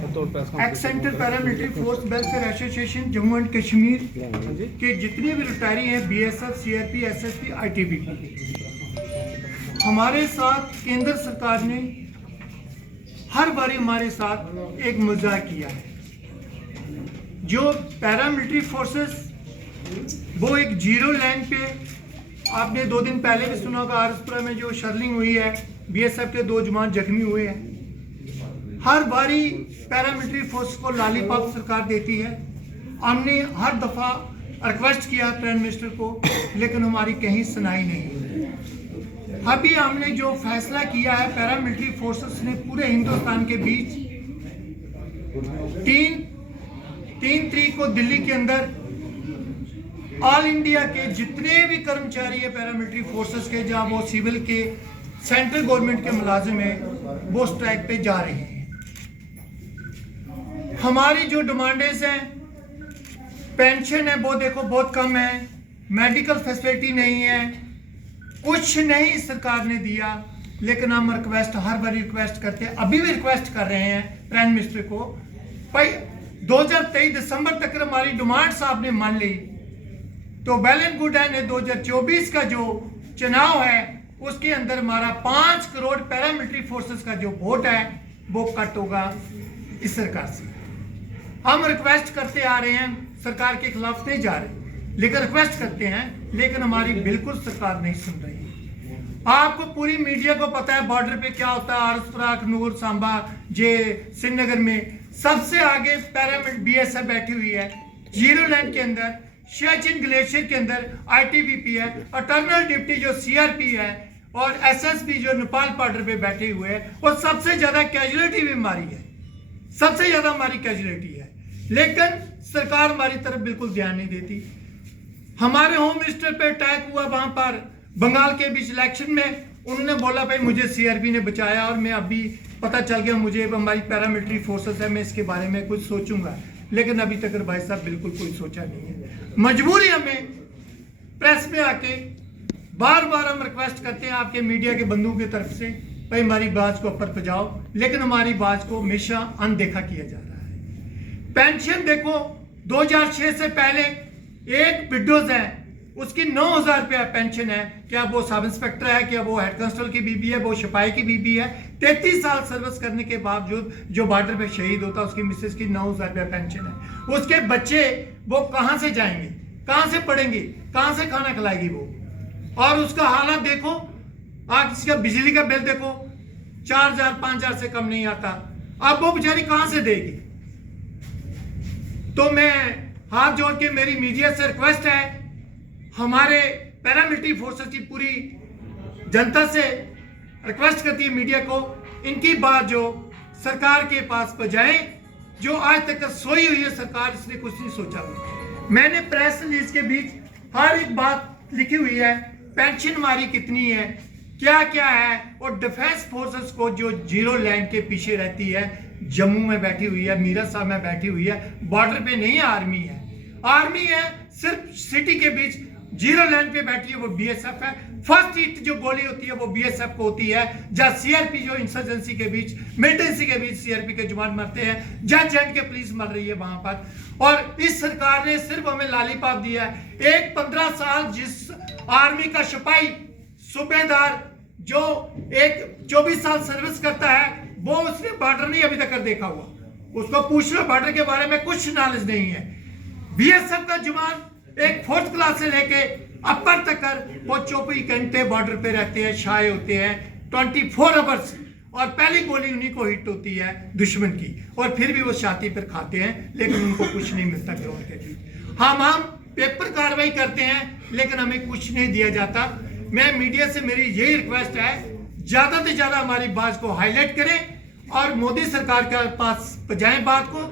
X central paramilitary force welfare association Jammu and Kashmir के जितने भी रिटायरी हैं, बीएसएफ, सीआरपी, एसएसपी, आईटीबीपी, हमारे साथ केंद्र सरकार ने हर बारी हमारे साथ एक मजाक किया है। जो पैरामिलिट्री फोर्सेस वो एक जीरो लाइन पे, आपने 2 दिन पहले भी सुना होगा आरसपुरा में जो शर्लिंग हुई है, बीएसएफ के 2 जवान जख्मी हुए हैं। हर बारी पैरामिलिट्री फोर्स को लॉलीपॉप सरकार देती है। हमने हर दफा रिक्वेस्ट किया प्राइम मिनिस्टर को, लेकिन हमारी कहीं सुनाई नहीं। अभी हमने जो फैसला किया है, पैरामिलिट्री फोर्सेस ने पूरे हिंदुस्तान के बीच 3 तारीख को दिल्ली के अंदर ऑल इंडिया के जितने भी कर्मचारी है पैरामिलिट्री फोर्सेस के, जहां वो सिविल के, सेंट्रल गवर्नमेंट के मुलाजिम हैं, वो स्ट्राइक पे जा रहे हैं। हमारी जो डिमांडें हैं, पेंशन है वो देखो बहुत कम है, मेडिकल फैसिलिटी नहीं है, कुछ नहीं सरकार ने दिया। लेकिन हम रिक्वेस्ट हर बार रिक्वेस्ट करते हैं, अभी भी रिक्वेस्ट कर रहे हैं प्राइम मिनिस्टर को, भाई 2023 दिसंबर तक हमारी डिमांड्स आपने मान ली तो वेल एंड गुड है। 2024 का जो चुनाव है उसके अंदर हमारा 5 करोड़ पैरामिलिट्री फोर्सेस का जो वोट है वो कट होगा इस सरकार से। हम रिक्वेस्ट करते आ रहे हैं, सरकार के खिलाफ नहीं जा रहे, लेकिन रिक्वेस्ट करते हैं, लेकिन हमारी बिल्कुल सरकार नहीं सुन रही। आपको पूरी मीडिया को पता है बॉर्डर पे क्या होता है, आरसपुरा, अखनूर, सांबा, जे श्रीनगर में सबसे आगे पैरामिलिट्री बीएसएफ बैठी हुई है। जीरो लाइन के अंदर सियाचिन ग्लेशियर के अंदर आईटीबीपी है, अटर्नल डिप्टी जो सीआरपी है और एसएसपी जो नेपाल बॉर्डर पे बैठे हुए हैं, और सबसे ज्यादा कैजुअलिटी भी हमारी है, सबसे ज्यादा हमारी कैजुअलिटी है। लेकिन सरकार हमारी तरफ बिल्कुल ध्यान नहीं देती। हमारे होम मिनिस्टर पे अटैक हुआ वहां पर बंगाल के बीच इलेक्शन में, उन्होंने बोला भाई मुझे सीआरपी ने बचाया, और मैं अभी पता चल गया मुझे हमारी पैरामिलिट्री फोर्सेस है, मैं इसके बारे में कुछ सोचूंगा। लेकिन अभी तक भाई साहब बिल्कुल कोई सोचा नहीं है। मजबूरी हमें प्रेस में आके बार बार हम रिक्वेस्ट करते हैं आपके मीडिया के बंधुओं की तरफ से, भाई हमारी बात को ऊपर पहुंचाओ, लेकिन हमारी बात को हमेशा अनदेखा किया जा रहा है। पेंशन देखो 2006 से पहले एक विडोज है उसकी 9,000 रुपया पेंशन है। क्या वो सब इंस्पेक्टर है, क्या वो हेड कांस्टेबल की बीबी है, वो सिपाही की बीबी है। 33 साल सर्विस करने के बावजूद जो बॉर्डर पे शहीद होता है उसकी मिसेस की 9,000 रुपया पेंशन है। उसके बच्चे वो कहां से जाएंगे, कहां से पढ़ेंगे, कहां से खाना खिलाएगी वो। और उसका हालत देखो, आज इसका बिजली का बिल देखो 4,000 5,000 से कम नहीं आता। अब वो बेचारी कहां से देगी। तो मैं हाथ जोड़ के मेरी मीडिया से रिक्वेस्ट है, हमारे पैरामिलिट्री फोर्सेस की पूरी जनता से रिक्वेस्ट करती है मीडिया को, इनकी बात जो सरकार के पास पहुंचाएं। जो आज तक सोई हुई है सरकार, इसने कुछ नहीं सोचा। मैंने प्रेस रिलीज के बीच हर एक बात लिखी हुई है, पेंशन हमारी कितनी है, क्या क्या है। और डिफेंस फोर्सेस को जो जीरो लाइन के पीछे रहती है, जम्मू में बैठी हुई है, मीरत साहब में बैठी हुई है, बॉर्डर पे नहीं आर्मी है, आर्मी है सिर्फ सिटी के बीच जीरो लाइन पे बैठी है, वो बीएसएफ है। फर्स्ट हिट जो गोली होती है वो बीएसएफ को होती है। जहां सीआरपी जो इंसर्जेंसी के बीच, मिलिटेंसी के बीच सीआरपी के जवान मरते हैं, जज एंड के पुलिस मर रही है वहां पर। और इस सरकार ने सिर्फ हमें लॉलीपॉप दिया है। एक 15 साल जिस आर्मी का सिपाही सूबेदार जो एक 24 साल सर्विस करता है, वो उसने बॉर्डर नहीं अभी तक देखा हुआ। उसको पूछ लो, बॉर्डर के बारे में कुछ नॉलेज नहीं है। बीएसएफ का जवान एक 4th क्लास से लेके अपर तक वो 24 घंटे बॉर्डर पे रहते हैं, शाये होते हैं 24 आवर्स, और पहली गोली उन्हीं को हिट होती है दुश्मन की, और फिर भी वो छाती पर खाते हैं, लेकिन उनको कुछ नहीं मिलता ग्राउंड के बीच। हम पेपर कार्रवाई करते हैं, लेकिन हमें कुछ नहीं दिया जाता। मैं मीडिया से मेरी यही रिक्वेस्ट है, ज्यादा से ज्यादा हमारी बात को हाईलाइट करें और मोदी सरकार के पास पहुंचाएं बात को।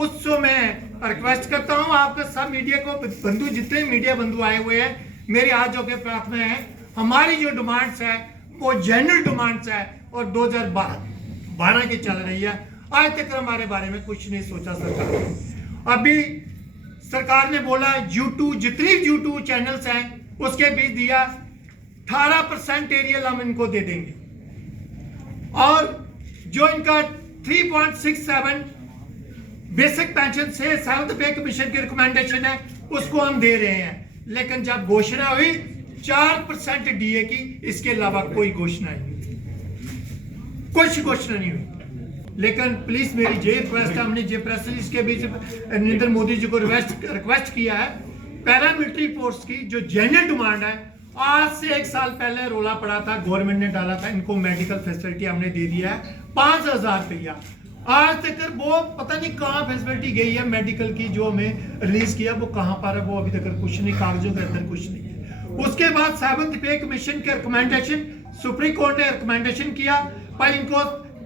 उससे मैं रिक्वेस्ट करता हूं आपके सब मीडिया को बंधु, जितने मीडिया बंधु आए हुए हैं, मेरी हाथ जोड़ के प्रार्थना है, हमारी जो डिमांड्स है वो जेन्युइन डिमांड्स है, और 2012 की चल रही है। आज तक हमारे बारे में कुछ नहीं सोचा सरकार ने। अभी सरकार ने बोला YouTube, जितनी YouTube चैनल्स हैं उसके बीच दिया 18% एरियल हम इनको दे देंगे, और जो इनका 3.67 बेसिक पेंशन से 7th पे कमीशन की रिकमेंडेशन है, उसको हम दे रहे हैं। लेकिन जब घोषणा हुई 4% डीए की, इसके अलावा कोई घोषणा नहीं, कुछ घोषणा नहीं हुई। लेकिन प्लीज मेरी ये रिक्वेस्ट है, हमने जे प्रेस रिलीज के बीच नरेंद्र मोदी जी को रिक्वेस्ट किया है, पैरामिलिट्री फोर्स की जो जेन्युइन डिमांड है, आज से 1 साल पहले रोला पड़ा था, गवर्नमेंट ने डाला था, इनको मेडिकल फैसिलिटी हमने दे दिया है 5000 रुपया। आज तक वो पता नहीं कहाँ फैसिलिटी गई है मेडिकल की, जो हमें रिलीज किया वो कहाँ पर है, वो अभी तक कुछ नहीं, कागजों के अंदर कुछ नहीं है। उसके बाद 7th पे कमीशन के रिकमेंडेशन, सुप्रीम कोर्ट ने रिकमेंडेशन किया पर इनको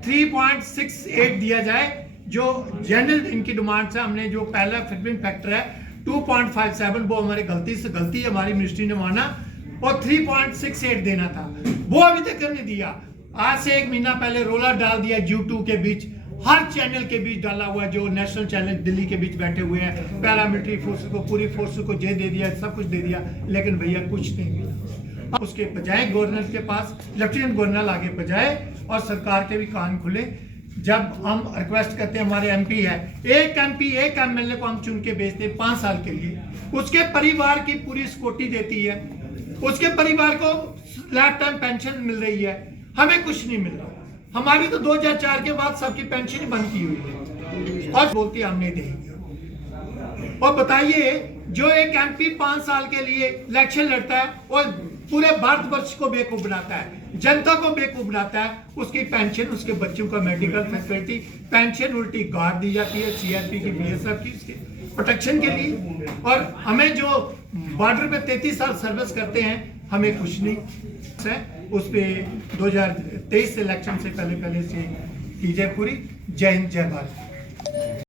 3.68 दिया जाए, जो जनरल इनकी डिमांड से हमने जो पहला फिटमेंट फैक्टर है 2.57, वो हमारी गलती है, हमारी मिनिस्ट्री ने माना, और 3.68 देना था, वो अभी तक नहीं दिया। आज से 1 महीना पहले रोला डाल दिया G2 के बीच, हर चैनल के बीच डाला हुआ है, जो नेशनल चैनल दिल्ली के बीच बैठे हुए हैं, पैरामिलिट्री फोर्स को, पूरी फोर्स को जे दे दिया, सब कुछ दे दिया, लेकिन भैया कुछ नहीं मिला। उसके बजाय गवर्नर के पास लेफ्टिनेंट गवर्नर आगे बजाए और सरकार के भी कान खुले। जब हम रिक्वेस्ट करते हैं, हमारे एमपी है, एक एमपी एक एमएलए को हम चुन के भेजते हैं 5 साल के लिए, उसके परिवार की पूरी सिक्योरिटी देती है, उसके परिवार को लाइफ टाइम पेंशन मिल रही है, हमें कुछ नहीं मिल रहा। हमारी तो 2004 के बाद सबकी पेंशन ही बंद की हुई है और बोलती हम नहीं देंगे। और बताइए, जो एक एमपी 5 साल के लिए इलेक्शन लड़ता है और पूरे भारतवर्ष को बेवकूफ बनाता है, जनता को बेवकूफ बनाता है, उसकी पेंशन, उसके बच्चों का मेडिकल फैसिलिटी, पेंशन उल्टी गार्ड दी जाती है सीआरपी की, बीएसएफ की, उसके प्रोटेक्शन के लिए। और हमें जो बॉर्डर पे 33 साल सर्विस करते हैं, हमें कुछ नहीं है। उस पे 2023 इलेक्शन से पहले से की जाए पूरी। जय हिंद, जय भारत।